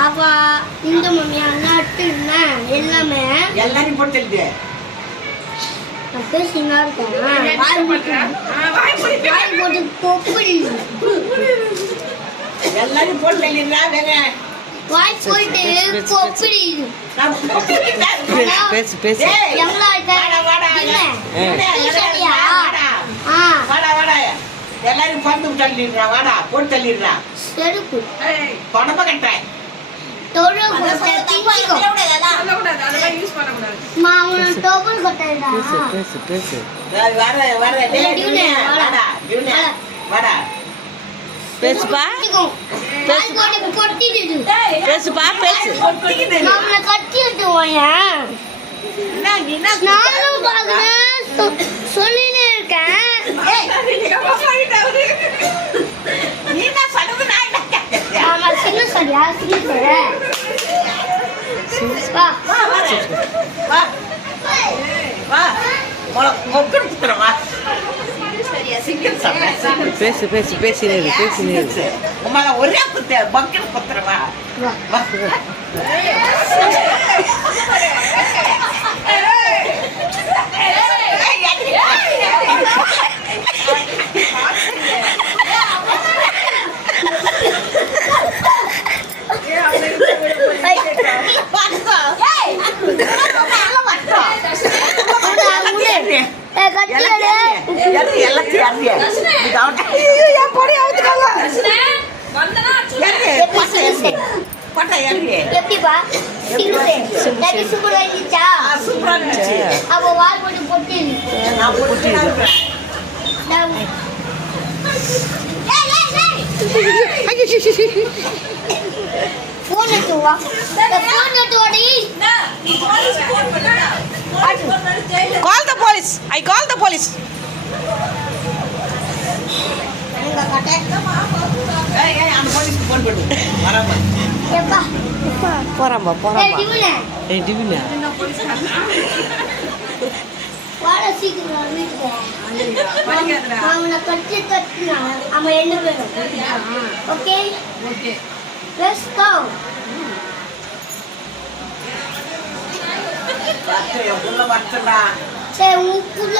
அவ இந்த மம்மியா நட்டு எல்லாமே எல்லாரையும் போட்டு பேசினா இருக்கேன் வாய் போட்டு கொப்படி எல்லாரையும் போட்டு வாய் போயிட்டு கொப்படி பேசு பேசு எல்லாரும் பந்து தள்ளிடுறா வாடா போட்டு தள்ளிடுறா செருப்பு கொடம்ப கட்டுறேன் பேசு பேசு வாடா பேசுப்பா பேசுப்பா பேசு சொல்லினே இருக்கேன் சரியா பேசு பேசு பேசினேரு பேசினேரு உமால ஒரே குத்த பக்கெட் குத்துறவா எப்படிப்பா சூப்பர் ஆயிடுச்சா அப்போ வால் போட்டு பொட்டி போன் எடுத்து வா போன் எடுத்து வாடி Call the police. I call the police. போறாம்பா போறாம்பா ஏய் டிவில வாடா சீக்கிரம் வீட்டுக்கு அவனை கட்டி கட்டினா அவன் என்ன வேணும் ஓகே ஓகே லெட்ஸ் கோ உள்ள வரட்டா சரி உள்ள